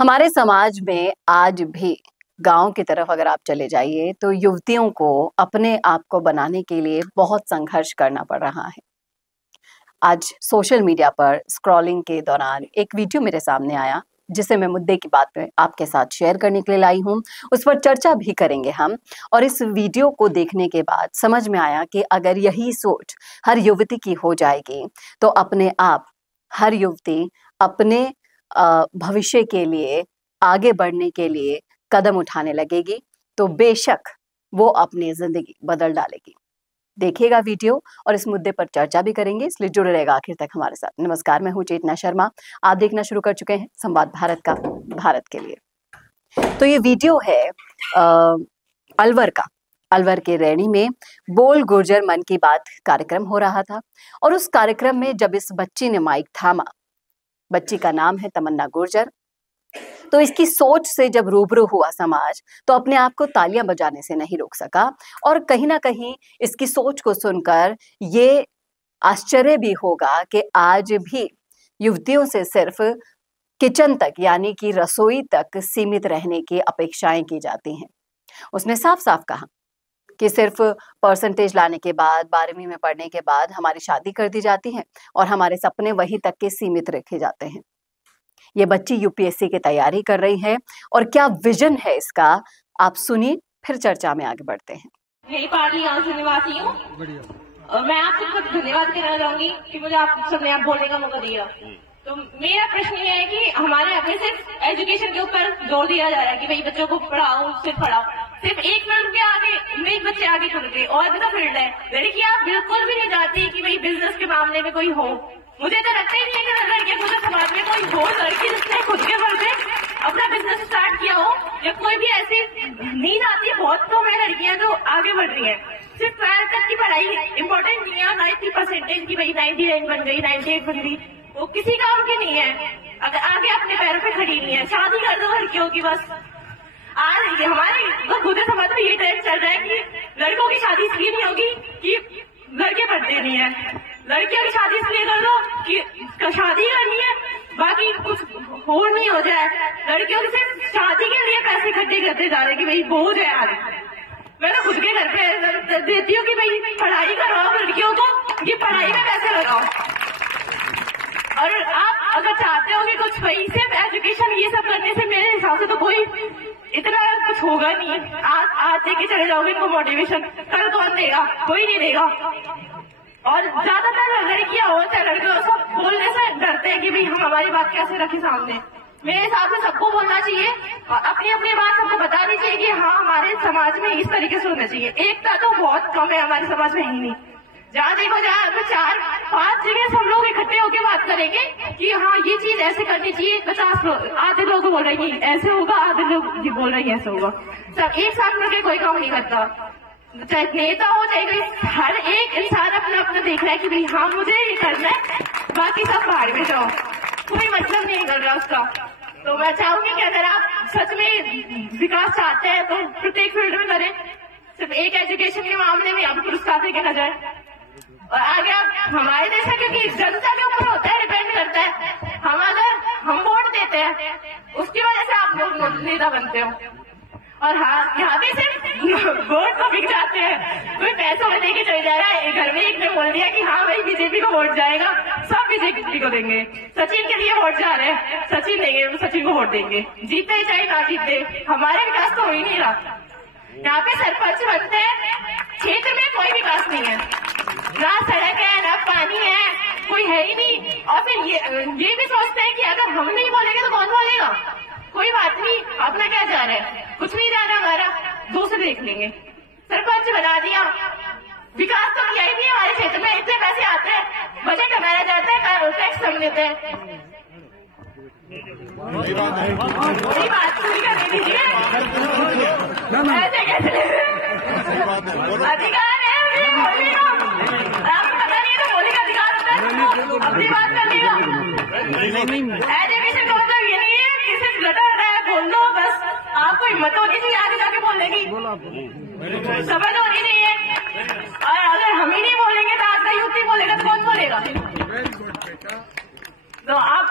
हमारे समाज में आज भी गाँव की तरफ अगर आप चले जाइए तो युवतियों को अपने आप को बनाने के लिए बहुत संघर्ष करना पड़ रहा है। आज सोशल मीडिया पर स्क्रॉलिंग के दौरान एक वीडियो मेरे सामने आया जिसे मैं मुद्दे की बात में आपके साथ शेयर करने के लिए लाई हूँ। उस पर चर्चा भी करेंगे हम। और इस वीडियो को देखने के बाद समझ में आया कि अगर यही सोच हर युवती की हो जाएगी तो अपने आप हर युवती अपने भविष्य के लिए आगे बढ़ने के लिए कदम उठाने लगेगी तो बेशक वो अपनी जिंदगी बदल डालेगी। देखिएगा वीडियो और इस मुद्दे पर चर्चा भी करेंगे, इसलिए जुड़े रहेगा आखिर तक हमारे साथ। नमस्कार, मैं हूं चेतना शर्मा। आप देखना शुरू कर चुके हैं संवाद भारत का, भारत के लिए। तो ये वीडियो है अलवर का। अलवर के रैनी में बोल गुर्जर मन की बात कार्यक्रम हो रहा था और उस कार्यक्रम में जब इस बच्ची ने माइक थामा, बच्ची का नाम है तमन्ना गुर्जर, तो इसकी सोच से जब रूबरू हुआ समाज तो अपने आप को तालियां बजाने से नहीं रोक सका। और कहीं ना कहीं इसकी सोच को सुनकर ये आश्चर्य भी होगा कि आज भी युवतियों से सिर्फ किचन तक यानी कि रसोई तक सीमित रहने की अपेक्षाएं की जाती हैं। उसने साफ साफ कहा कि सिर्फ परसेंटेज लाने के बाद, 12वीं में पढ़ने के बाद हमारी शादी कर दी जाती है और हमारे सपने वहीं तक के सीमित रखे जाते हैं। ये बच्ची यूपीएससी की तैयारी कर रही है और क्या विजन है इसका, आप सुनिए, फिर चर्चा में आगे बढ़ते हैं। यही पार्टी यहाँ से निवासी हूँ और मैं आपको बहुत धन्यवाद करना चाहूंगी कि मुझे आप सबने आप बोलने का मौका दिया। तो मेरा प्रश्न ये है कि हमारे यहाँ पे सिर्फ एजुकेशन के ऊपर जोर दिया जा रहा है कि भाई बच्चों को पढ़ाओ, सिर्फ पढ़ाओ। सिर्फ एक फील्ड के आगे एक बच्चे आगे चल गए और भी तो फील्ड है। लड़कियां बिल्कुल भी नहीं चाहती कि भाई बिजनेस के मामले में कोई हो। मुझे तो लगता ही नहीं है कि लड़कियां मुझे समाज में कोई हो लड़की जिसने खुद के बल पे अपना बिजनेस स्टार्ट किया हो या कोई भी ऐसी नींद आती है। बहुत कम है लड़कियां जो आगे बढ़ रही है। सिर्फ 12th तक की पढ़ाई इंपॉर्टेंट नहीं है। 90% की भाई 99 बन गई, 98 बन गई, वो किसी काम की नहीं है अगर आगे अपने पैरों पे खड़ी नहीं है। शादी कर दो लड़कियों की बस। आज हमारे पूरे समाज में ये ट्रेंड चल रहा है कि लड़कों की शादी इसलिए नहीं होगी कि लड़के पढ़ते नहीं है। लड़कियों की शादी इसलिए कर दो कि शादी करनी है, बाकी कुछ और नहीं हो जाए। लड़कियों की सिर्फ शादी के लिए पैसे इकट्ठे करते जा रहे कि भाई बोझ है यार। मैं तो खुद के घर पे देती हूँ कि भाई पढ़ाई करवाओ लड़कियों को, ये पढ़ाई में पैसे लगाओ। और आप अगर चाहते हो कि कुछ भाई सिर्फ एजुकेशन ये सब करने से मेरे हिसाब से तो कोई इतना कुछ होगा नहीं। आज देके चले जाओगे इनको मोटिवेशन, कल कौन देगा? कोई नहीं देगा। और ज्यादातर लड़कियां हो चाहे लड़के हो, सब बोलने से डरते हैं कि भाई हम हमारी बात कैसे रखें सामने। मेरे हिसाब से सबको बोलना चाहिए और अपनी अपनी बात सबको बतानी चाहिए कि हाँ हमारे समाज में इस तरीके से होना चाहिए। एकता तो बहुत कम है हमारे समाज में, ही नहीं। जहाँ देखो जहाँ 4-5 जगह सब लोग इकट्ठे होकर बात करेंगे कि हाँ ये चीज ऐसे करनी चाहिए। 50 लोग, आधे लोग बोल रहे हैं ऐसे होगा, आधे लोग ये बोल रहे हैं ऐसे होगा। सब एक साथ मिलकर कोई काम नहीं करता। चाहे नेता हो चाहे कोई, हर एक इंसान अपना अपना देख रहा है कि भाई हाँ मुझे ये करना है, बाकी सब बाहर में जाओ, कोई मतलब नहीं कर रहा उसका। तो मैं चाहूंगी कि अगर आप सच में विकास चाहते हैं तो प्रत्येक फील्ड में करें। सिर्फ एक एजुकेशन के मामले में यहाँ पुरस्कार देके न जाए। और आगे आप हमारे देश में, क्योंकि जनता के ऊपर होता है, डिपेंड करता है। हम वोट देते हैं, उसकी वजह से आप लोग नेता बनते हो। और हाँ, यहाँ पे सिर्फ वोट तो बिक जाते हैं। कोई पैसों में देके चले जा रहा है। घर में एक ने बोल दिया कि हाँ भाई बीजेपी को वोट जाएगा, सब बीजेपी को देंगे। सचिन के लिए वोट जा रहे हैं, सचिन देंगे, सचिन को वोट देंगे, जीते चाहे ना जीते। हमारे विकास तो हो ही नहीं रहा। यहाँ पे सरपंच बनते हैं, क्षेत्र में कोई विकास नहीं है, ना सड़क है ना पानी है, कोई है ही नहीं। और फिर ये भी सोचते हैं कि अगर हम नहीं बोलेंगे तो कौन बोलेगा? कोई बात नहीं, अपना क्या जा रहा है, कुछ नहीं जा रहा हमारा, दूसरे देख लेंगे। सरपंच बना दिया, विकास तो किया ही नहीं हमारे क्षेत्र में। इतने पैसे आते हैं, बजट बनाया जाता है, टैक्स हम देते हैं। कोई बात पूरी कर दीजिए, ऐसे कैसे अधिकार है बोलने का? आपको पता नहीं है तो बोलने का अधिकार होता है, अपनी बात करने का। एजुकेशन का मतलब ये नहीं है कि सिर्फ लटा रहा है बोल दो बस। आपको हिम्मत होनी चाहिए आगे जाके बोलने की, समझ होनी चाहिए। और अगर हम ही नहीं बोलेंगे तो आज का यूथ नहीं बोलेगा तो कौन बोलेगा? तो आप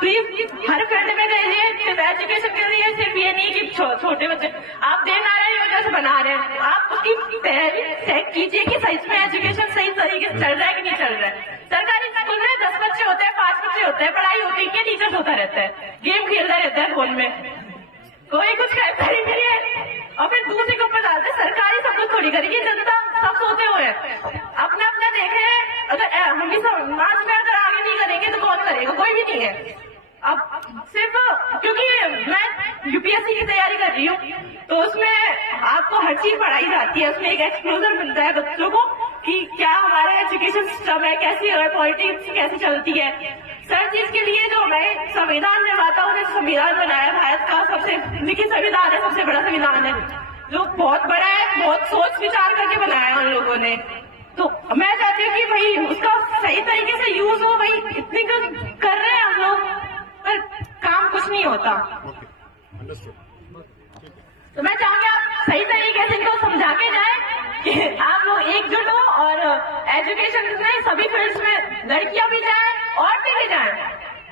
प्लीज हर फील्ड में रहिए, सिर्फ एजुकेशन के लिए सिर्फ ये नहीं कि छोटे बच्चे आप देवनारायण योजना से बना रहे हैं, आप उसकी तैयारी चेक कीजिए कि सही में एजुकेशन सही तरीके से चल रहा है कि नहीं चल रहा है। सरकारी स्कूल में 10 बच्चे होते हैं, 5 बच्चे होते हैं, पढ़ाई होती है, टीचर्स होता रहता है, गेम खेलता रहता है फोन में, कोई कुछ कहता ही नहीं है। और फिर दूसरे के ऊपर डालते सरकारी सब कुछ थोड़ी करेगी, जनता सब सोते हुए अपना अपना देखे। अगर हम भी समाज में अगर आगे नहीं करेंगे तो कौन करेगा, कोई भी नहीं है। अब सिर्फ क्योंकि मैं यूपीएससी की तैयारी कर रही हूँ तो उसमें आपको हर चीज पढ़ाई जाती है, उसमें एक एक्सप्लोजर मिलता है बच्चों को कि क्या हमारा एजुकेशन सिस्टम है, कैसी है, पॉलिटिक्स कैसे चलती है। सर चीज के लिए जो मैं संविधान निर्माता हूँ, संविधान बनाया भारत का सबसे लिखित संविधान है, सबसे बड़ा संविधान है जो बहुत बड़ा है, बहुत सोच विचार करके बनाया उन लोगों ने। तो मैं चाहती हूँ कि भाई उसका सही तरीके से यूज हो। भाई इतनी कर रहे हैं हम लोग पर काम कुछ नहीं होता। तो मैं चाहूंगी आप सही तरीके से इनको समझा के जाए कि आप लोग एकजुट हो और एजुकेशन में सभी फील्ड्स में लड़कियां भी जाए और भी जाए।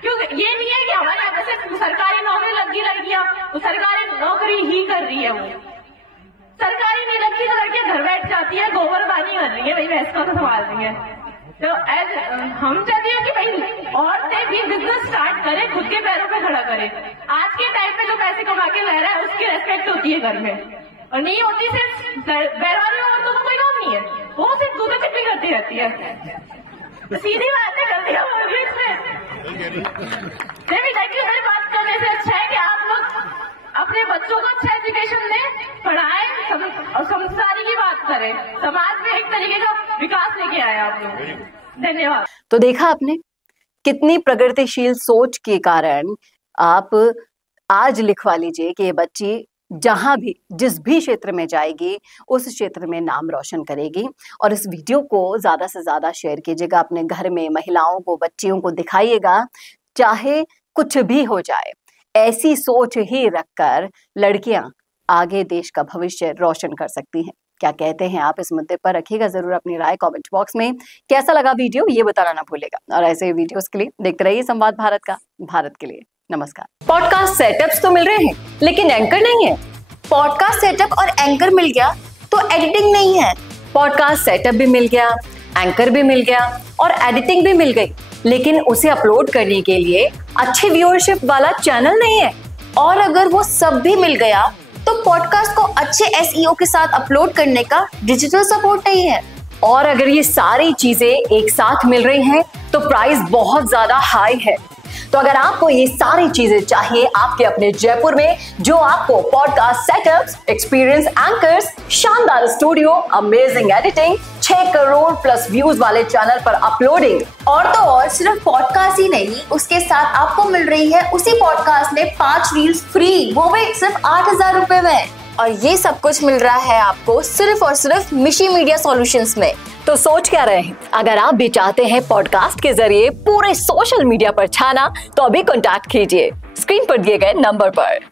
क्योंकि ये नहीं है कि हमारे यहाँ से सरकारी नौकरी लगी लड़कियां तो सरकारी नौकरी ही कर रही है, वो सरकारी नहीं लगती तो लड़कियां घर बैठ जाती है, गोबर पानी कर रही है, भाई भैंस को तो संभाल रही है। तो हम चाहते हैं कि भाई औरतें भी बिजनेस स्टार्ट करें, खुद के पैरों पे खड़ा करें। आज के टाइम पे जो पैसे कमा के रह रहा है उसकी रेस्पेक्ट होती है घर में, और नहीं होती सिर्फ बैरवानी औरतों को कोई काम नहीं है, वो सिर्फ दूध चिप्पी करती रहती है। तो सीधी बात है, गलतियां हो रही है इसमें। देखिए बात करने से अच्छा है कि आप लोग अपने बच्चों को अच्छा एजुकेशन दें, पढ़ाएं और समझदारी की बात करें, समाज में एक तरीके का विकास लेके आए आप लोग। धन्यवाद। तो देखा आपने कितनी प्रगतिशील सोच के कारण आप आज लिखवा लीजिए कि ये बच्ची जहां भी जिस भी क्षेत्र में जाएगी उस क्षेत्र में नाम रोशन करेगी। और इस वीडियो को ज्यादा से ज्यादा शेयर कीजिएगा, अपने घर में महिलाओं को, बच्चियों को दिखाइएगा, चाहे कुछ भी हो जाए। ऐसी सोच ही रखकर लड़कियां आगे देश का भविष्य रोशन कर सकती हैं। क्या कहते हैं आप इस मुद्दे पर? रखिएगा जरूर अपनी राय कमेंट बॉक्स में। कैसा लगा वीडियो ये बताना ना भूलेगा। और ऐसे वीडियोस के लिए देखते रहिए संवाद भारत का। भारत के लिए नमस्कार। पॉडकास्ट सेटअप्स तो मिल रहे हैं लेकिन एंकर नहीं है। पॉडकास्ट सेटअप और एंकर मिल गया तो एडिटिंग नहीं है। पॉडकास्ट सेटअप भी मिल गया, एंकर भी मिल गया और एडिटिंग भी मिल गई, लेकिन उसे अपलोड करने के लिए अच्छी व्यूअरशिप वाला चैनल नहीं है। और अगर वो सब भी मिल गया तो पॉडकास्ट को अच्छे एसईओ के साथ अपलोड करने का डिजिटल सपोर्ट नहीं है। और अगर ये सारी चीजें एक साथ मिल रही हैं तो प्राइस बहुत ज्यादा हाई है। तो अगर आपको ये सारी चीजें चाहिए आपके अपने जयपुर में, जो आपको पॉडकास्ट सेटअप्स, एक्सपीरियंस एंकर्स, शानदार studio, amazing editing, 6 crore plus views वाले चैनल पर अपलोडिंग, और तो और सिर्फ पॉडकास्ट ही नहीं, उसके साथ आपको मिल रही है उसी पॉडकास्ट में 5 रील्स फ्री, वो भी सिर्फ 8,000 रुपए में। और ये सब कुछ मिल रहा है आपको सिर्फ और सिर्फ मिशी मीडिया सॉल्यूशंस में। तो सोच क्या रहे हैं? अगर आप भी चाहते हैं पॉडकास्ट के जरिए पूरे सोशल मीडिया पर छाना तो अभी कॉन्टैक्ट कीजिए स्क्रीन पर दिए गए नंबर पर।